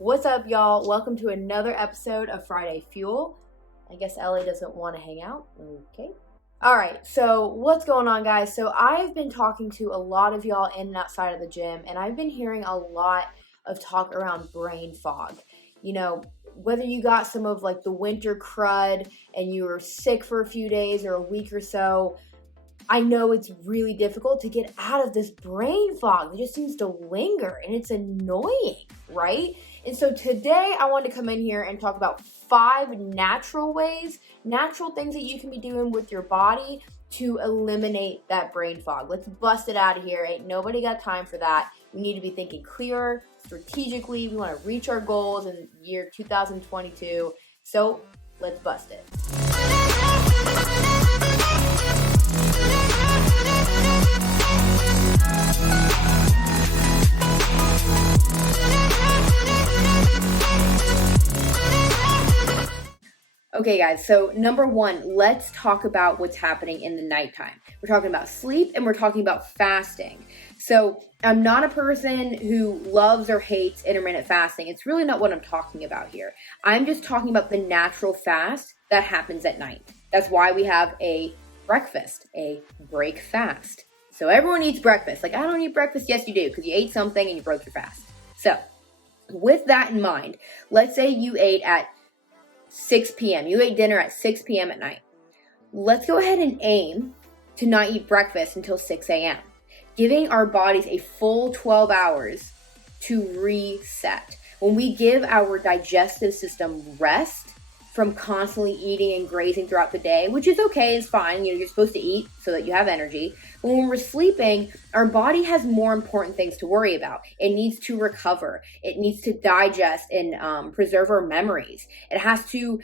What's up, y'all? Welcome to another episode of Friday Fuel. I guess Ellie doesn't want to hang out. Okay. All right, so what's going on, guys? So I've been talking to a lot of y'all in and outside of the gym, and I've been hearing a lot of talk around brain fog. You know, whether you got some of like the winter crud and you were sick for a few days or a week or so, I know it's really difficult to get out of this brain fog. It just seems to linger and it's annoying, right? And so today I wanted to come in here and talk about 5 natural ways, natural things that you can be doing with your body to eliminate that brain fog. Let's bust it out of here. Ain't nobody got time for that. We need to be thinking clearer, strategically. We want to reach our goals in year 2022. So let's bust it. Okay, guys, so number 1, let's talk about what's happening in the nighttime. We're talking about sleep and we're talking about fasting. So I'm not a person who loves or hates intermittent fasting. It's really not what I'm talking about here. I'm just talking about the natural fast that happens at night. That's why we have a breakfast, a break fast. So everyone eats breakfast. Like, I don't eat breakfast. Yes, you do, because you ate something and you broke your fast. So with that in mind, let's say you ate at 6 p.m. You ate dinner at 6 p.m. at night. Let's go ahead and aim to not eat breakfast until 6 a.m., giving our bodies a full 12 hours to reset. When we give our digestive system rest from constantly eating and grazing throughout the day, which is okay, it's fine. You're supposed to eat so that you have energy. But when we're sleeping, our body has more important things to worry about. It needs to recover. It needs to digest and preserve our memories. It has to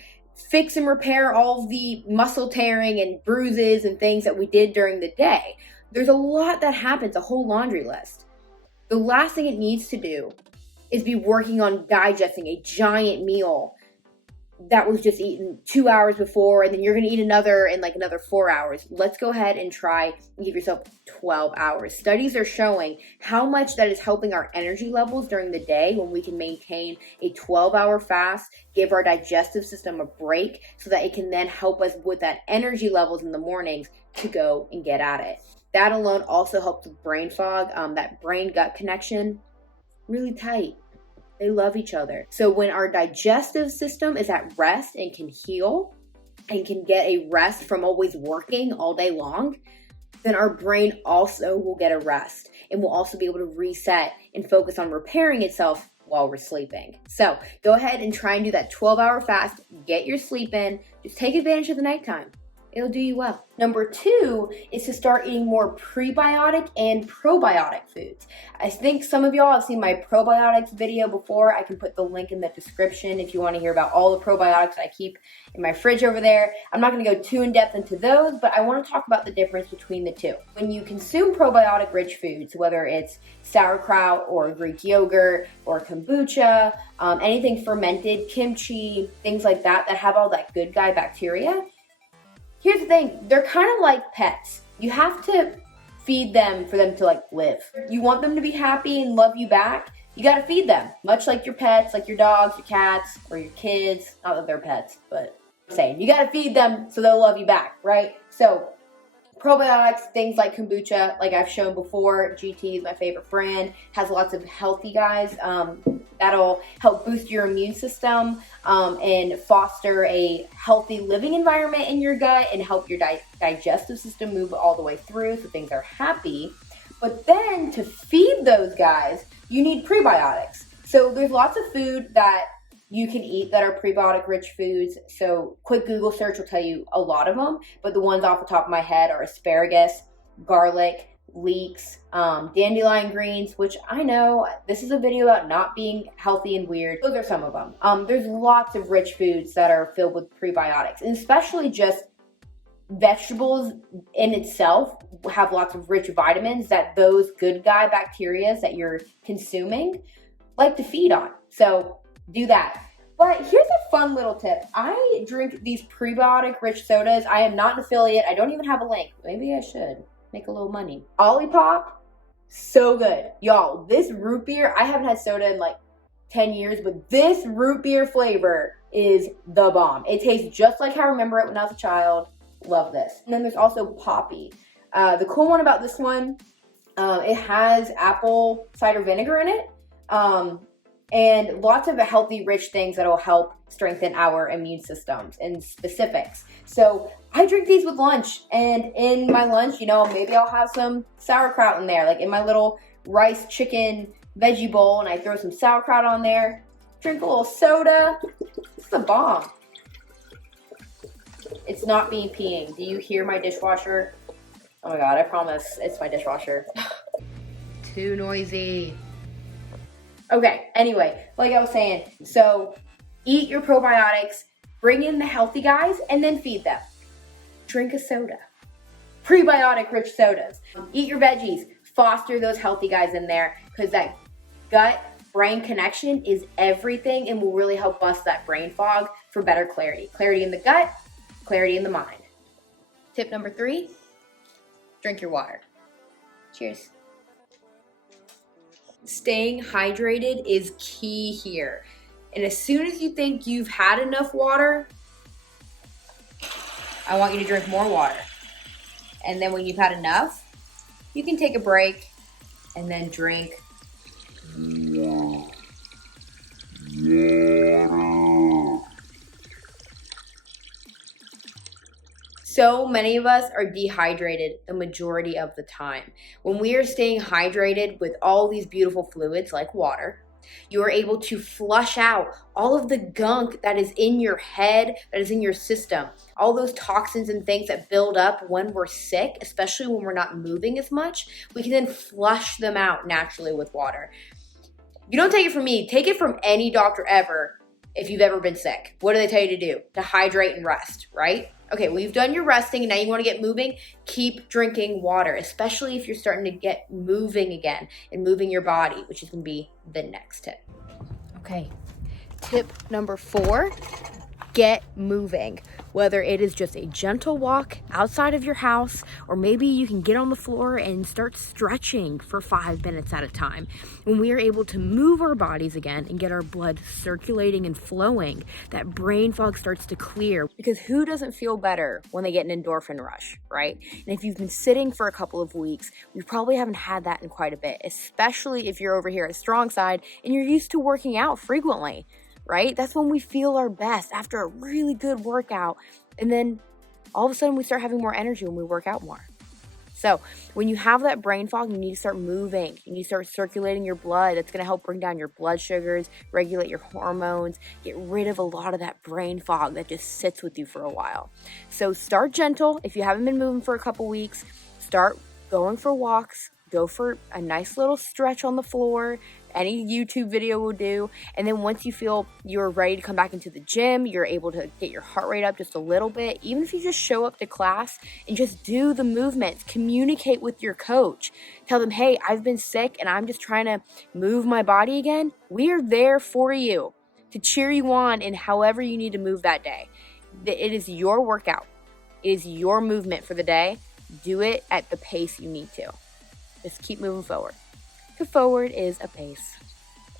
fix and repair all of the muscle tearing and bruises and things that we did during the day. There's a lot that happens, a whole laundry list. The last thing it needs to do is be working on digesting a giant meal that was just eaten 2 hours before, and then you're going to eat another in like another 4 hours. Let's go ahead and try and give yourself 12 hours. Studies are showing how much that is helping our energy levels during the day when we can maintain a 12-hour fast, give our digestive system a break so that it can then help us with that energy levels in the mornings to go and get at it. That alone also helps with brain fog, that brain-gut connection, really tight. They love each other. So when our digestive system is at rest and can heal and can get a rest from always working all day long, then our brain also will get a rest and will also be able to reset and focus on repairing itself while we're sleeping. So go ahead and try and do that 12-hour fast. Get your sleep in. Just take advantage of the nighttime. It'll do you well. Number 2 is to start eating more prebiotic and probiotic foods. I think some of y'all have seen my probiotics video before. I can put the link in the description if you want to hear about all the probiotics I keep in my fridge over there. I'm not going to go too in depth into those, but I want to talk about the difference between the two. When you consume probiotic rich foods, whether it's sauerkraut or Greek yogurt or kombucha, anything fermented, kimchi, things like that have all that good guy bacteria, here's the thing, they're kind of like pets. You have to feed them for them to like live. You want them to be happy and love you back, you gotta feed them. Much like your pets, like your dogs, your cats, or your kids. Not that they're pets, but I'm saying, you gotta feed them so they'll love you back, right? So probiotics, things like kombucha, like I've shown before, GT is my favorite brand, has lots of healthy guys. That'll help boost your immune system and foster a healthy living environment in your gut and help your digestive system move all the way through so things are happy. But then to feed those guys, you need prebiotics. So there's lots of food that you can eat that are prebiotic rich foods. So quick Google search will tell you a lot of them, but the ones off the top of my head are asparagus, garlic, leeks, dandelion greens, which I know this is a video about not being healthy and weird. Those are some of them. There's lots of rich foods that are filled with prebiotics, and especially just vegetables in itself have lots of rich vitamins that those good guy bacteria that you're consuming like to feed on. So do that. But here's a fun little tip. I drink these prebiotic rich sodas. I am not an affiliate. I don't even have a link. Maybe I should make a little money. Olipop, so good. Y'all, this root beer, I haven't had soda in like 10 years, but this root beer flavor is the bomb. It tastes just like how I remember it when I was a child. Love this. And then there's also Poppy. The cool one about this one, it has apple cider vinegar in it, and lots of healthy, rich things that will help strengthen our immune systems and specifics. So I drink these with lunch, and in my lunch, maybe I'll have some sauerkraut in there, like in my little rice chicken veggie bowl, and I throw some sauerkraut on there, drink a little soda. It's the bomb. It's not me peeing. Do you hear my dishwasher? Oh my God, I promise it's my dishwasher. Too noisy. Okay, anyway, like I was saying, so eat your probiotics, bring in the healthy guys, and then feed them. Drink a soda. Prebiotic-rich sodas. Eat your veggies. Foster those healthy guys in there, because that gut-brain connection is everything and will really help bust that brain fog for better clarity. Clarity in the gut, clarity in the mind. Tip number 3, drink your water. Cheers. Staying hydrated is key here. And as soon as you think you've had enough water, I want you to drink more water. And then when you've had enough, you can take a break and then drink water. So many of us are dehydrated the majority of the time. When we are staying hydrated with all these beautiful fluids like water, you are able to flush out all of the gunk that is in your head, that is in your system, all those toxins and things that build up when we're sick, especially when we're not moving as much. We can then flush them out naturally with water. You don't take it from me, take it from any doctor ever. If you've ever been sick, what do they tell you to do? To hydrate and rest, right? Okay, well, you've done your resting and now you want to get moving. Keep drinking water, especially if you're starting to get moving again and moving your body, which is going to be the next tip. Okay, tip number 4, get moving. Whether it is just a gentle walk outside of your house, or maybe you can get on the floor and start stretching for 5 minutes at a time. When we are able to move our bodies again and get our blood circulating and flowing, that brain fog starts to clear. Because who doesn't feel better when they get an endorphin rush, right? And if you've been sitting for a couple of weeks, we probably haven't had that in quite a bit, especially if you're over here at Strong Side and you're used to working out frequently. Right? That's when we feel our best after a really good workout. And then all of a sudden we start having more energy when we work out more. So when you have that brain fog, you need to start moving. You need to start circulating your blood. That's going to help bring down your blood sugars, regulate your hormones, get rid of a lot of that brain fog that just sits with you for a while. So start gentle. If you haven't been moving for a couple weeks, start going for walks. Go for a nice little stretch on the floor. Any YouTube video will do. And then once you feel you're ready to come back into the gym, you're able to get your heart rate up just a little bit. Even if you just show up to class and just do the movements, communicate with your coach. Tell them, hey, I've been sick and I'm just trying to move my body again. We are there for you to cheer you on in however you need to move that day. It is your workout. It is your movement for the day. Do it at the pace you need to. Just keep moving forward. To forward is a pace.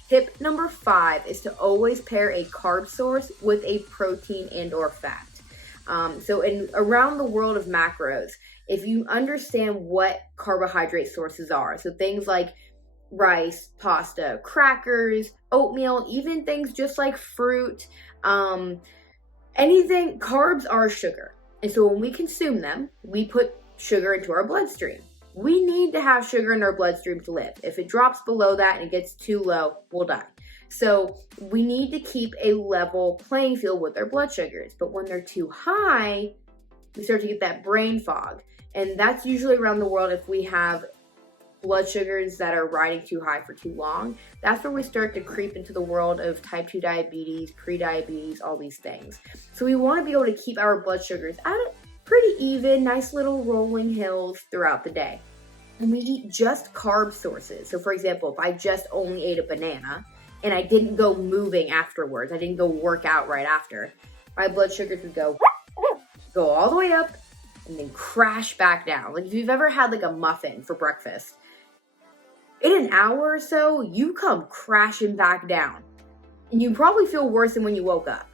Tip number 5 is to always pair a carb source with a protein and or fat. So around the world of macros, if you understand what carbohydrate sources are, so things like rice, pasta, crackers, oatmeal, even things just like fruit, anything, carbs are sugar. And so when we consume them, we put sugar into our bloodstream. We need to have sugar in our bloodstream to live. If it drops below that and it gets too low, we'll die. So we need to keep a level playing field with our blood sugars. But when they're too high, we start to get that brain fog. And that's usually around the world if we have blood sugars that are riding too high for too long. That's where we start to creep into the world of type 2 diabetes, pre-diabetes, all these things. So we want to be able to keep our blood sugars at a pretty even, nice little rolling hills throughout the day. And we eat just carb sources. So for example, if I just only ate a banana and I didn't go moving afterwards, I didn't go work out right after, my blood sugars would go all the way up and then crash back down. Like if you've ever had like a muffin for breakfast, in an hour or so, you come crashing back down. And you probably feel worse than when you woke up.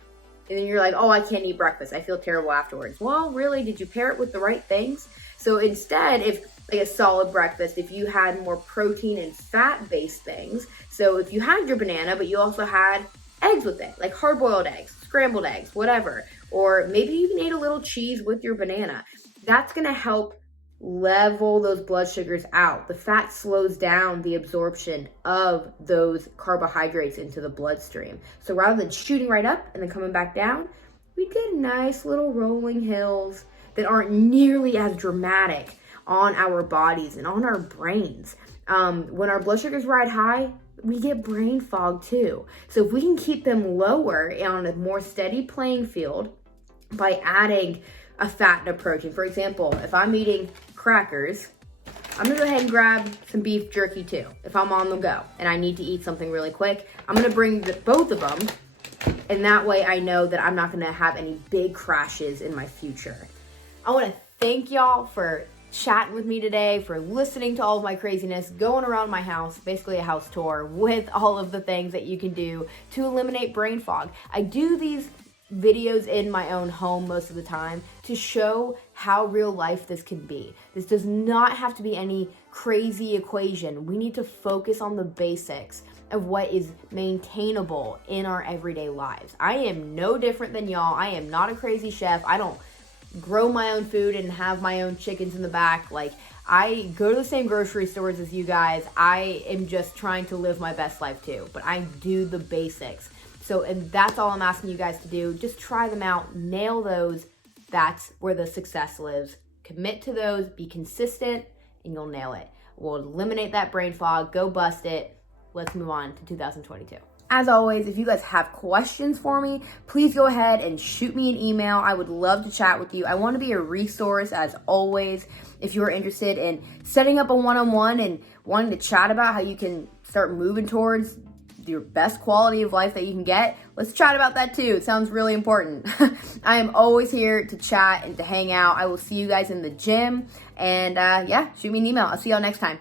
And then you're like, oh, I can't eat breakfast. I feel terrible afterwards. Well, really, did you pair it with the right things? So instead, if like a solid breakfast, if you had more protein and fat-based things, so if you had your banana, but you also had eggs with it, like hard-boiled eggs, scrambled eggs, whatever, or maybe you even ate a little cheese with your banana, that's gonna help level those blood sugars out. The fat slows down the absorption of those carbohydrates into the bloodstream. So rather than shooting right up and then coming back down, we get nice little rolling hills that aren't nearly as dramatic on our bodies and on our brains. When our blood sugars ride high, we get brain fog too. So if we can keep them lower on a more steady playing field by adding a fat and a protein. For example, if I'm eating crackers, I'm gonna go ahead and grab some beef jerky too. If I'm on the go and I need to eat something really quick, I'm gonna bring both of them, and that way I know that I'm not gonna have any big crashes in my future. I wanna thank y'all for chatting with me today, for listening to all of my craziness, going around my house, basically a house tour with all of the things that you can do to eliminate brain fog. I do these videos in my own home most of the time to show how real life this can be. This does not have to be any crazy equation. We need to focus on the basics of what is maintainable in our everyday lives. I am no different than y'all. I am not a crazy chef. I don't grow my own food and have my own chickens in the back. Like, I go to the same grocery stores as you guys. I am just trying to live my best life too, but I do the basics. So, and that's all I'm asking you guys to do. Just try them out, nail those. That's where the success lives. Commit to those, be consistent, and you'll nail it. We'll eliminate that brain fog, go bust it. Let's move on to 2022. As always, if you guys have questions for me, please go ahead and shoot me an email. I would love to chat with you. I want to be a resource as always. If you are interested in setting up a one-on-one and wanting to chat about how you can start moving towards your best quality of life that you can get, let's chat about that too. It sounds really important. I am always here to chat and to hang out. I will see you guys in the gym. And yeah, shoot me an email. I'll see y'all next time.